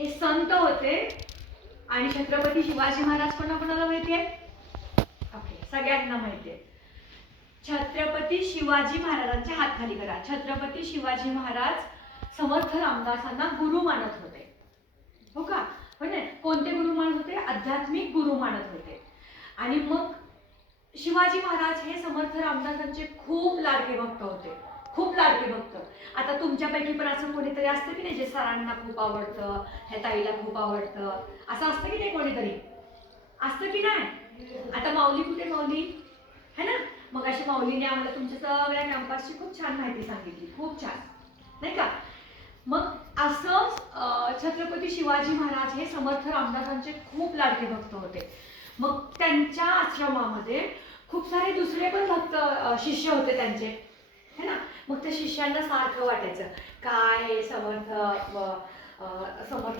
हे संत होते आणि छत्रपती शिवाजी महाराज कोणाकोणाला माहितीये? ओके, सगळ्यांना माहितीये. छत्रपती शिवाजी महाराजांचे हात खाली करा. छत्रपती शिवाजी महाराज समर्थ रामदासांना गुरु मानत होते, हो का? म्हणजे कोणते गुरु मानत होते? आध्यात्मिक गुरु मानत होते. आणि मग शिवाजी महाराज हे समर्थ रामदासांचे खूप लाडके भक्त होते, खूप लाडके भक्त. आता तुमच्यापैकी पण असं कोणीतरी असतं की नाही जे सरांना खूप आवडतं, ह्या ताईला खूप आवडतं, असं असतं की नाही? कोणीतरी असतं की नाही? आता माऊली कुठे? माऊली है ना? मग अशी माऊलीने आम्हाला तुमच्या सगळ्या कॅम्पसची खूप छान माहिती सांगितली, खूप छान, नाही का? मग असं छत्रपती शिवाजी महाराज हे समर्थ रामदासांचे खूप लाडके भक्त होते. मग त्यांच्या आश्रमामध्ये खूप सारे दुसरे पण भक्त शिष्य होते त्यांचे, है ना? मग त्या शिष्यांना सारखं वाटायचं काय समर्थ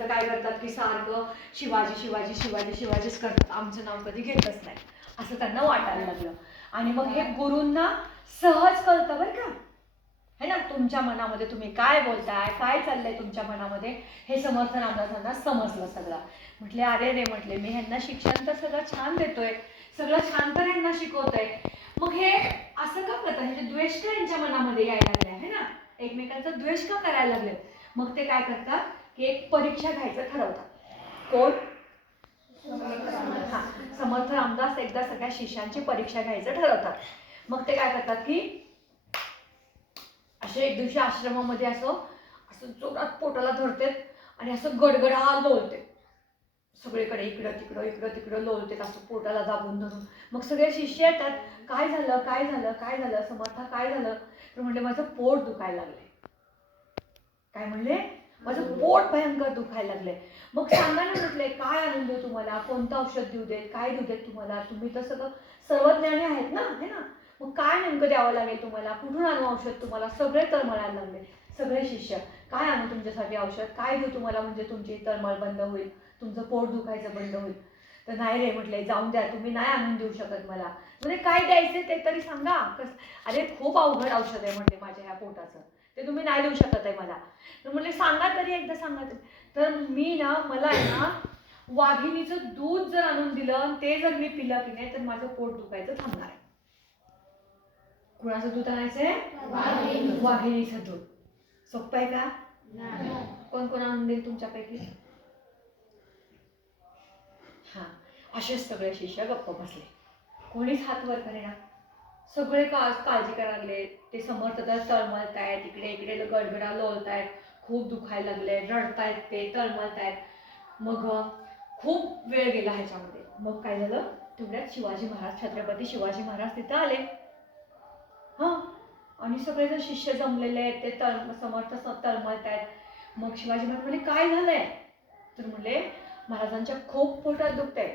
काय करतात की सारखं शिवाजी शिवाजी शिवाजी शिवाजीच करतात, आमचं नाव कधी घेतच नाही, असं त्यांना वाटायला लागलं. आणि मग हे गुरूंना सहज कळतं बरं का, है ना? तुमच्या मनामध्ये तुम्ही काय बोलताय, काय चाललंय तुमच्या मनामध्ये, हे समर्थ रामदासांना समजलं सगळं. म्हटले अरे रे, म्हटले मी ह्यांना शिक्षण तर सगळं छान देतोय, सगळं छान तर ह्यांना शिकवतोय, मग हे असं का करतात? म्हणजे द्वेष का यांच्या मनामध्ये यायला लागलाय, है ना? एकमेकांचा द्वेष का करायला लागले? मग ते काय करतात की एक परीक्षा घ्यायचं ठरवतात. कोण? हा, समर्थ रामदास एकदा सगळ्या शिष्यांची परीक्षा घ्यायचं ठरवतात. मग ते काय करतात की असे एक दिवशी आश्रमामध्ये असं जोरात पोटाला धरतात आणि असं गडगडा लोळते, सगळीकडे इकडं तिकडं इकडं तिकडं लोळते, असं पोटाला दाबून धरून. मग सगळे शिष्य येतात, काय झालं काय झालं काय झालं समर्था, काय झालं? तर म्हणले माझं पोट दुखायला लागलंय. काय म्हणले? माझं पोट भयंकर दुखायला लागलंय. मग सांगा ना, म्हटलंय काय आणून देऊ तुम्हाला, कोणतं औषध देऊ देत, काय देऊ देत तुम्हाला, तुम्ही तर सगळं सर्वज्ञानी आहेत ना, है ना? मग काय नेमकं द्यावं लागेल तुम्हाला, कुठून आणू औषध तुम्हाला? सगळे तळमळायला लागले, सगळे शिष्य. काय आणू तुमच्यासाठी औषध, काय देऊ तुम्हाला म्हणजे तुमची तळमळ बंद होईल, तुमचं पोट दुखायचं बंद होईल? तर नाही रे म्हटले, जाऊन द्या, तुम्ही नाही आणून देऊ शकत मला. म्हणजे काय द्यायचं ते तरी सांगा. अरे खूप अवघड औषध आहे म्हटले माझ्या ह्या पोटाचं, ते तुम्ही नाही देऊ शकत आहे मला. तर म्हटले सांगा तरी, एकदा सांगा तरी. तर मी ना, मला आहे ना वाघिणीचं दूध जर आणून दिलं, ते जर मी पिलं की नाही, तर माझं पोट दुखायचं थांबणार आहे. कुणाचं दूध आणायचंय? वाघिणीचं दूध. सोपं आहे का? कोण कोण आणून देईल तुमच्यापैकी? हा, असेच सगळे शिष्य गप्प बसले, कोणीच हात वर करेना. सगळे काळजी करायला लागले. ते समर्थ तर तळमळतायत, इकडे इकडे गडगडा लोळतायत, खूप दुखायला लागले, रडतायत, ते तळमळतायत. मग खूप वेळ गेला ह्याच्यामध्ये. मग काय झालं, तेवढ्यात शिवाजी महाराज, छत्रपती शिवाजी महाराज तिथं आले. हा, आणि सगळे जर शिष्य जमलेले आहेत, ते समर्थ तळमळतायत. मग शिवाजी महाराज म्हणले काय झालंय? तर म्हणले महाराजांच्या खूप पोटात दुखतंय,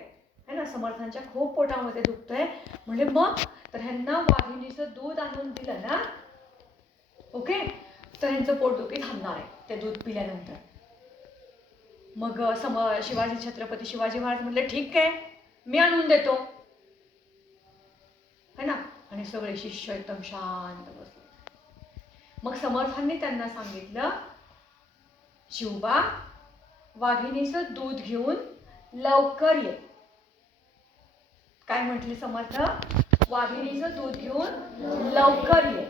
है ना, समर्थांच्या खूप पोटामध्ये दुखतंय. म्हणजे मग तर ह्यांना वाघिणीचं दूध आणून दिलं ना, ओके, तर ह्यांचं पोटदुखी थांबणार आहे ते दूध पिल्यानंतर. मग छत्रपती शिवाजी महाराज म्हणले ठीक आहे, मी आणून देतो, है ना. आणि सगळे शिष्य एकदम शांत बसले. मग समर्थांनी त्यांना सांगितलं, शिवबा वाघिणीचं दूध घेऊन लवकर ये. काय म्हटले समर्थ? वाघिणीचं दूध घेऊन लवकर ये.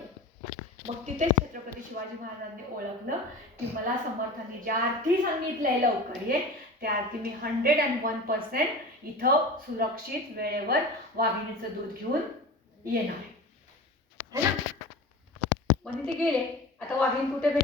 मग तिथेच छत्रपती शिवाजी महाराजांनी ओळखलं की मला समर्थांनी ज्या अर्थी सांगितलंय लवकर ये, त्या अर्थी मी 101% इथं सुरक्षित वेळेवर वाघिणीचं दूध घेऊन येणार आहे, है ना. मग तिथे गेले. आता वाघीण कुठे भेटली?